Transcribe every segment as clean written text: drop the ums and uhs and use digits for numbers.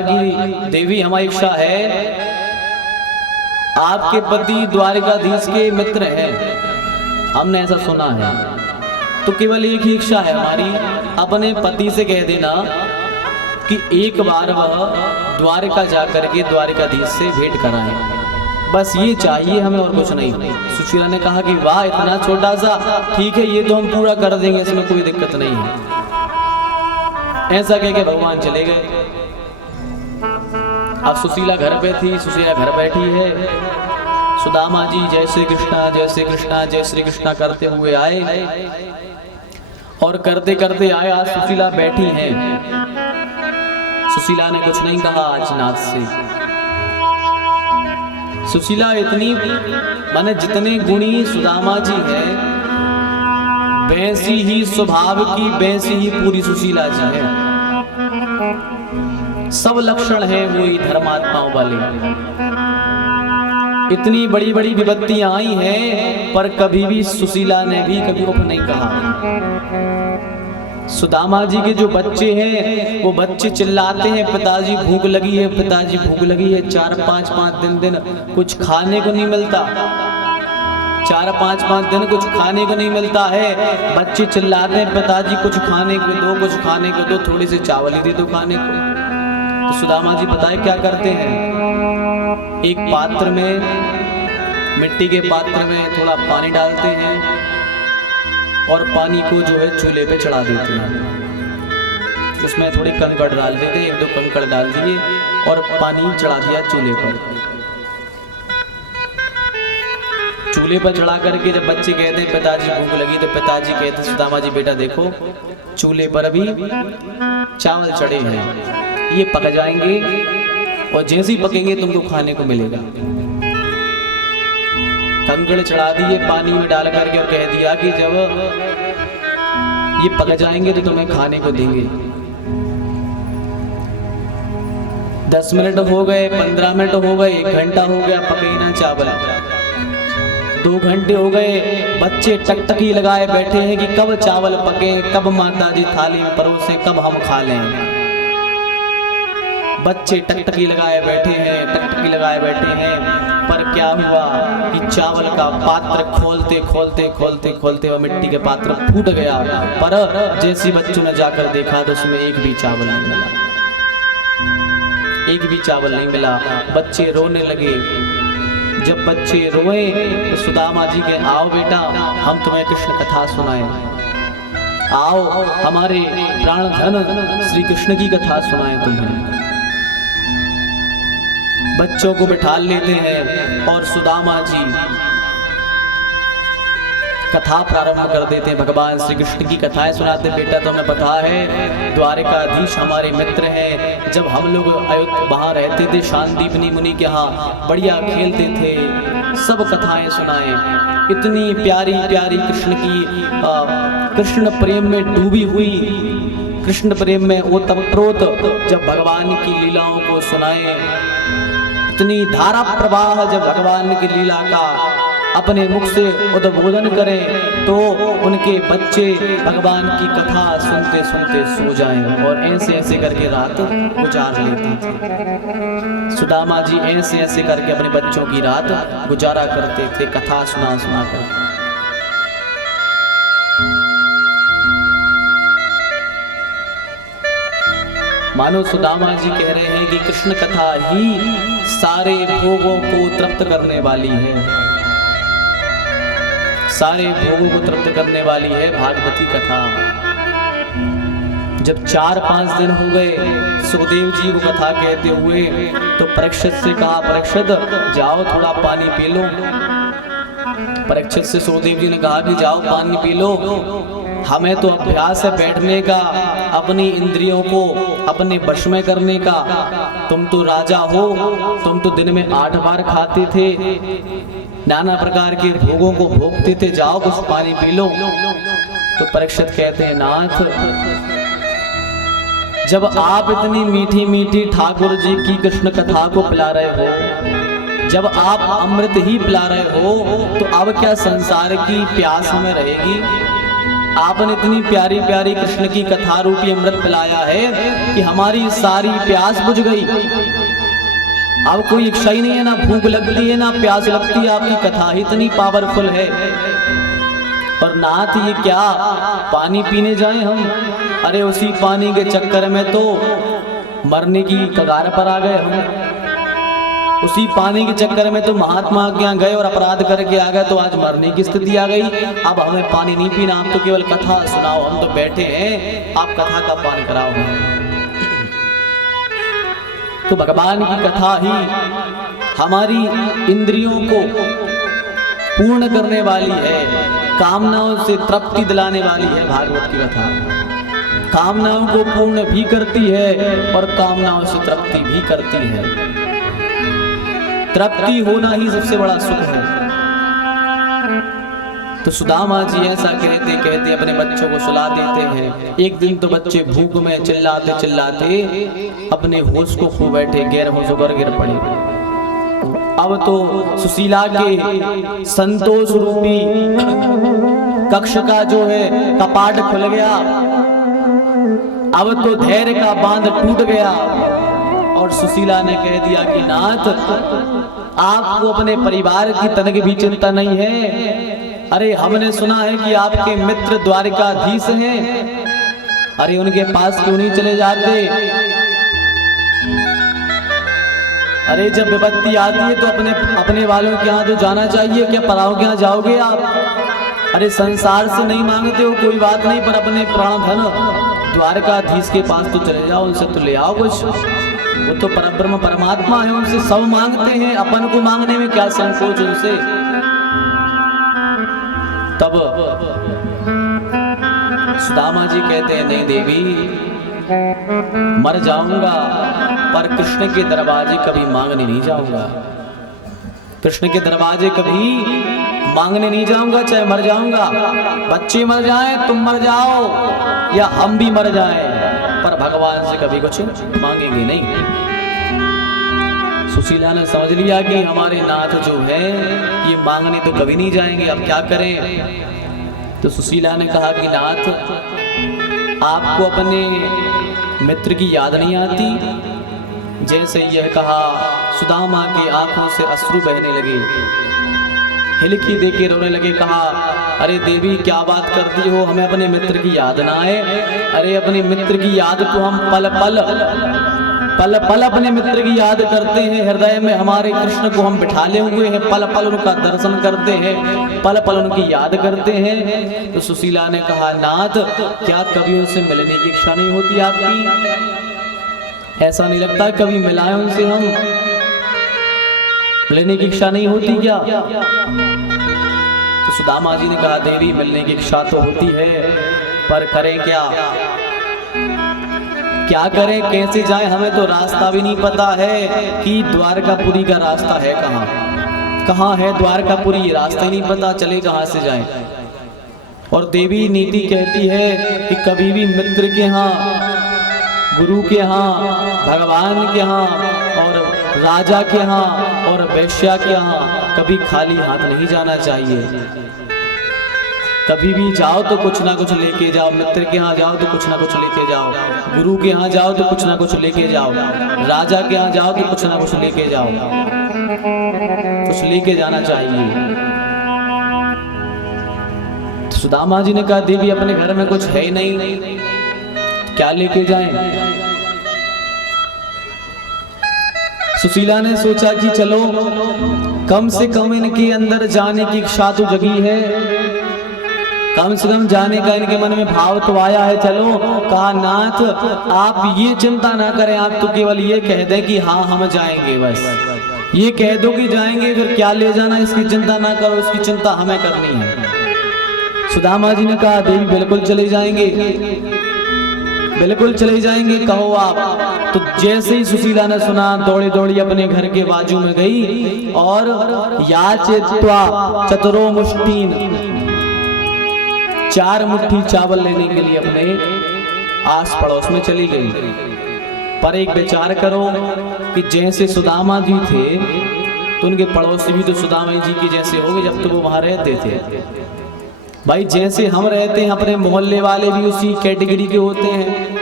कि देवी हमारी इच्छा है, आपके पति द्वारिकाधीश के मित्र हैं, हमने ऐसा सुना है, तो केवल एक ही इच्छा है हमारी, अपने पति से कह देना कि एक बार वह द्वारिका जाकर के द्वारिकाधीश से भेंट कराएं, बस ये चाहिए हमें और कुछ नहीं। सुशीला ने कहा कि वाह, इतना छोटा सा, ठीक है ये तो हम पूरा कर देंगे, इसमें कोई दिक्कत नहीं है। ऐसा कह के भगवान चले गए। अब सुशीला घर पे थी, सुशीला घर बैठी है, सुदामा जी जय श्री कृष्णा जय श्री कृष्णा जय श्री कृष्णा करते हुए आए, और करते करते आए, आज सुशीला बैठी हैं। सुशीला ने कुछ नहीं कहा आज नाथ से। सुशीला इतनी, माने जितने गुणी सुदामा जी हैं, वैसी ही स्वभाव की, वैसी ही पूरी सुशीला जी है। सब लक्षण हैं वही धर्मात्माओं वाले। इतनी बड़ी बड़ी विपत्तियां आई हैं, पर कभी भी सुशीला ने भी कभी उफ नहीं कहा। सुदामा जी के जो बच्चे हैं, वो बच्चे चिल्लाते हैं पिताजी भूख लगी है, पिताजी भूख लगी है। 4-5 दिन कुछ खाने को नहीं मिलता, 4-5 दिन कुछ खाने को नहीं मिलता है। बच्चे चिल्लाते हैं पिताजी कुछ खाने को दो, कुछ खाने को दो, थोड़े से चावल ही दे दो खाने को। तो सुदामा जी पता है क्या करते हैं, एक पात्र में, मिट्टी के पात्र में थोड़ा पानी डालते हैं और पानी को जो है चूल्हे पे चढ़ा देते हैं। उसमें थोड़े कंकड़ डाल देते हैं, 1-2 कंकड़ डाल दिए और पानी चढ़ा दिया चूल्हे पर। चूल्हे पर चढ़ा करके जब बच्चे कहते हैं पिताजी भूख लगी, तो पिताजी कहते सुदामा जी बेटा देखो चूल्हे पर अभी चावल चढ़े हैं, ये पक जाएंगे और जैसे ही पकेंगे तुमको खाने को मिलेगा। कंकड़ चढ़ा दिए पानी में डाल करके और कह दिया कि जब ये पक जाएंगे तो तुम्हें खाने को देंगे। 10 मिनट हो गए, 15 मिनट हो गए, 1 घंटा हो गया, पके ना चावल। 2 घंटे हो गए, बच्चे टकटकी लगाए बैठे हैं कि कब चावल पके, कब माता जी थाली में परोसे, कब हम खा लें। बच्चे टकटकी लगाए बैठे हैं, टकटकी लगाए बैठे हैं, पर क्या हुआ कि चावल का पात्र खोलते खोलते खोलते खोलते वह मिट्टी के पात्र फूट गया। पर जैसे बच्चों ने जाकर देखा तो उसमें एक भी चावल नहीं मिला, एक भी चावल नहीं मिला। बच्चे रोने लगे। जब बच्चे रोए तो सुदामा जी के आओ बेटा हम तुम्हें कृष्ण कथा सुनाएं, आओ हमारे प्राण धन श्री कृष्ण की कथा सुनाएं तुम्हें। बच्चों को बिठा लेते हैं और सुदामा जी कथा प्रारंभ कर देते हैं, भगवान श्री कृष्ण की कथाएं सुनाते। बेटा तुम्हें पता है द्वारिकाधीश हमारे मित्र हैं, जब हम लोग वहाँ रहते थे शांतिपनी मुनि के यहाँ, बढ़िया खेलते थे, सब कथाएं सुनाएं। इतनी प्यारी प्यारी कृष्ण की, कृष्ण प्रेम में डूबी हुई, कृष्ण प्रेम में ओतप्रोत जब भगवान की लीलाओं को सुनाए, इतनी धारा प्रवाह जब भगवान की लीला का अपने मुख से उद्बोधन करें तो उनके बच्चे भगवान की कथा सुनते सुनते सो जाएं, और ऐसे ऐसे करके रात गुजार लेते थे। सुदामा जी ऐसे ऐसे करके अपने बच्चों की रात गुजारा करते थे, कथा सुना सुना कर। मानो सुदामा जी कह रहे हैं कि कृष्ण कथा ही सारे भोगों को तृप्त करने वाली है, सारे भोगों को तृप्त करने वाली है भागवती कथा। जब 4-5 दिन हो गए सुखदेव जी को कथा कहते हुए, तो परीक्षित से कहा परीक्षित जाओ थोड़ा पानी पी लो। परीक्षित से सुखदेव जी ने कहा कि जाओ पानी पी लो, हमें तो अभ्यास है बैठने का, अपनी इंद्रियों को अपने वश में करने का। तुम तो राजा हो, तुम तो दिन में 8 बार खाते थे, नाना प्रकार के भोगों को भोगते थे, जाओ कुछ पानी पी लो। तो परीक्षित कहते हैं नाथ, जब आप इतनी मीठी मीठी ठाकुर जी की कृष्ण कथा को पिला रहे हो, जब आप अमृत ही पिला रहे हो, तो अब क्या संसार की प्यास हमें रहेगी? आपने इतनी प्यारी प्यारी कृष्ण की कथा रूपी अमृत पिलाया है कि हमारी सारी प्यास बुझ गई। अब कोई इच्छा ही नहीं है, ना भूख लगती है ना प्यास लगती है, आपकी कथा ही इतनी पावरफुल है। और नाथ ये क्या पानी पीने जाएं हम? अरे उसी पानी के चक्कर में तो मरने की कगार पर आ गए हम। उसी पानी के चक्कर में तो महात्मा के यहाँ गए और अपराध करके आ गए, तो आज मरने की स्थिति आ गई। अब हमें पानी नहीं पीना, आप तो केवल कथा सुनाओ, हम तो बैठे हैं, आप कथा का पान कराओ। तो भगवान की कथा ही हमारी इंद्रियों को पूर्ण करने वाली है, कामनाओं से तृप्ति दिलाने वाली है। भागवत की कथा कामनाओं को पूर्ण भी करती है और कामनाओं से तृप्ति भी करती है। तृप्ति होना ही सबसे बड़ा सुख है। तो सुदामा जी ऐसा कहते कहते अपने बच्चों को सुला देते हैं। एक दिन तो बच्चे भूख में चिल्लाते चिल्लाते अपने होश को खो बैठे, गैर होश होकर गिर पड़े। अब तो सुशीला के संतोष रूपी कक्ष का जो है कपाट खुल गया। अब तो धैर्य का बांध टूट गया और सुशीला ने कह दिया कि नाथ, आपको अपने परिवार की तनिक भी चिंता नहीं है। अरे हमने सुना है कि आपके मित्र द्वारिकाधीश हैं, अरे उनके पास क्यों नहीं चले जाते? अरे जब विपत्ति आती है तो अपने वालों के यहाँ तो जाना चाहिए, क्या पराओं के यहाँ जाओगे आप? अरे संसार से नहीं मांगते हो कोई बात नहीं, पर अपने प्राण धन द्वारकाधीश के पास तो चले जाओ, उनसे तो ले आओ कुछ। वो तो परब्रह्म परमात्मा है, उनसे सब मांगते हैं, अपन को मांगने में क्या संकोच उनसे। तब सुदामा जी कहते हैं, नहीं देवी, मर जाऊंगा पर कृष्ण के दरवाजे कभी मांगने नहीं जाऊंगा। कृष्ण के दरवाजे कभी मांगने नहीं जाऊंगा, चाहे मर जाऊंगा। बच्चे मर जाएं, तुम मर जाओ, या हम भी मर जाएं, पर भगवान से कभी कुछ मांगेंगे नहीं। सुशीला ने समझ लिया कि हमारे नाथ जो है ये मांगने तो कभी नहीं जाएंगे, अब क्या करें? तो सुशीला ने कहा कि नाथ, आपको अपने मित्र की याद नहीं आती? जैसे यह कहा, सुदामा की आंखों से अश्रु बहने लगे, हिलकी देके रोने लगे। कहा, अरे देवी क्या बात करती हो, हमें अपने मित्र की याद ना आए? अरे अपने मित्र की याद तो हम पल पल अपने मित्र की याद करते हैं। हृदय में हमारे कृष्ण को हम बिठाले हुए हैं, पल पल उनका दर्शन करते हैं, पल पल उनकी याद करते हैं। तो सुशीला ने कहा, नाथ, क्या कभी उनसे मिलने की इच्छा नहीं होती आपकी? ऐसा नहीं लगता कभी मिलाएं उनसे, हम मिलने की इच्छा नहीं होती क्या? तो सुदामा जी ने कहा, देवी मिलने की इच्छा तो होती है, पर करें क्या करें, कैसे जाएं? हमें तो रास्ता भी नहीं पता है कि द्वारकापुरी का रास्ता है कहाँ है द्वारकापुरी, रास्ता ही नहीं पता, चले कहाँ से जाएं। और देवी नीति कहती है कि कभी भी मित्र के यहाँ, गुरु के यहाँ, भगवान के यहाँ और राजा के यहाँ और वैश्या के यहाँ कभी खाली हाथ नहीं जाना चाहिए। कभी भी जाओ तो कुछ ना कुछ लेके जाओ। मित्र के यहाँ जाओ तो कुछ ना कुछ लेके जाओ, गुरु के यहाँ जाओ तो कुछ ना कुछ लेके जाओ, राजा के यहाँ जाओ तो कुछ ना कुछ लेके जाओ, कुछ लेके जाना चाहिए। तो सुदामा जी ने कहा, देवी अपने घर में कुछ है ही नहीं, क्या लेके जाएं? सुशीला ने सोचा कि चलो कम से कम इनके अंदर जाने की इच्छा तो जगी है, कम से कम जाने का इनके मन में भाव तो आया है। चलो, कहा, नाथ, आप ये चिंता ना करें, आप तो केवल ये कह दें कि हाँ हम जाएंगे, बस ये कह दो कि जाएंगे, फिर क्या ले जाना इसकी चिंता ना करो, उसकी चिंता हमें करनी है। सुदामा जी ने कहा, देवी बिल्कुल चले जाएंगे, बिल्कुल चले जाएंगे, कहो आप। तो जैसे ही सुशीला ने सुना, दौड़ी दौड़ी अपने घर के बाजू में गई और याचित्वा चतुरो मुष्टीन, 4 मुट्ठी चावल लेने के लिए अपने आस पड़ोस में चली गई। पर एक विचार करो कि जैसे सुदामा जी थे तो उनके पड़ोसी भी तो सुदामा जी के जैसे हो गए, जब तो वो वहां रहते थे। भाई जैसे हम रहते हैं अपने मोहल्ले वाले भी उसी कैटेगरी के होते हैं।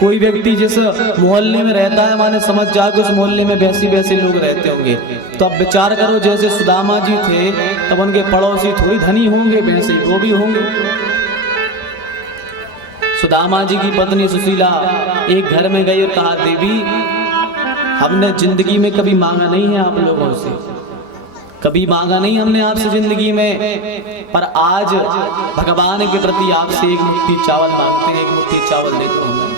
कोई व्यक्ति जिस मोहल्ले में रहता है माने समझ जाके उस मोहल्ले में वैसे वैसे लोग रहते होंगे। तो अब विचार करो जैसे सुदामा जी थे तब उनके पड़ोसी थोड़ी धनी होंगे, वैसे वो भी होंगे। सुदामा जी की पत्नी सुशीला एक घर में गई और कहा, देवी हमने जिंदगी में कभी मांगा नहीं है आप लोगों से, कभी मांगा नहीं हमने आपसे जिंदगी में, पर आज भगवान के प्रति आपसे एक मुट्ठी चावल मांगते हैं, एक मुट्ठी चावल दे दो हमें।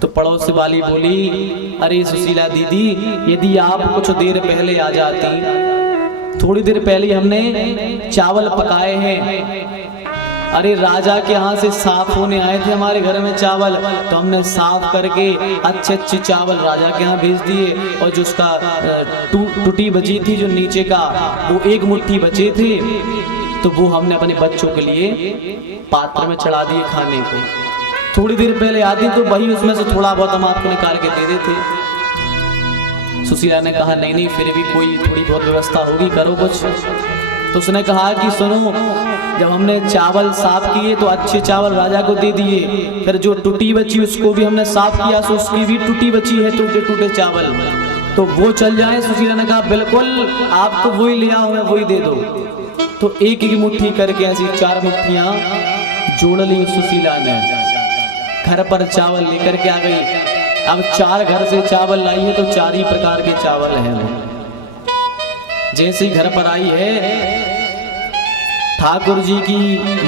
तो पड़ोस वाली बोली, अरे सुशीला दीदी यदि आप कुछ देर पहले आ जाती, थोड़ी देर पहले हमने चावल पकाए हैं, अरे राजा के यहाँ से साफ होने आए थे हमारे घर में चावल, तो हमने साफ करके अच्छे अच्छे चावल राजा के यहाँ भेज दिए, और जो उसका टूटी बची थी जो नीचे का वो एक मुट्ठी बचे थे, तो वो हमने अपने बच्चों के लिए पात्र में चढ़ा दिए खाने को। थोड़ी देर पहले आती तो वही उसमें से थोड़ा बहुत हम आपको निकाल के दे देते। सुशीला ने कहा नहीं नहीं फिर भी कोई थोड़ी बहुत व्यवस्था होगी, करो कुछ। तो उसने कहा कि सुनो, जब हमने चावल साफ किए तो अच्छे चावल राजा को दे दिए, फिर जो टूटी बची उसको भी हमने साफ किया तो उसकी भी टूटी बची है टूटे टूटे चावल, तो वो चल जाए। सुशीला ने कहा बिल्कुल आपको वही ले आओ, मैं वही दे दो। तो एक एक मुट्ठी करके ऐसी 4 मुट्ठियां जोड़ ली सुशीला ने, घर पर चावल लेकर के आ गई। अब 4 घर से चावल लाई है तो 4 ही प्रकार के चावल हैं वो। जैसे ही घर पर आई है ठाकुर जी की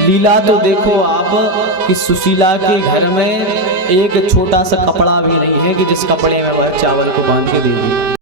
लीला तो देखो आप कि सुशीला के घर में एक छोटा सा कपड़ा भी नहीं है कि जिस कपड़े में वह चावल को बांध के दे दी।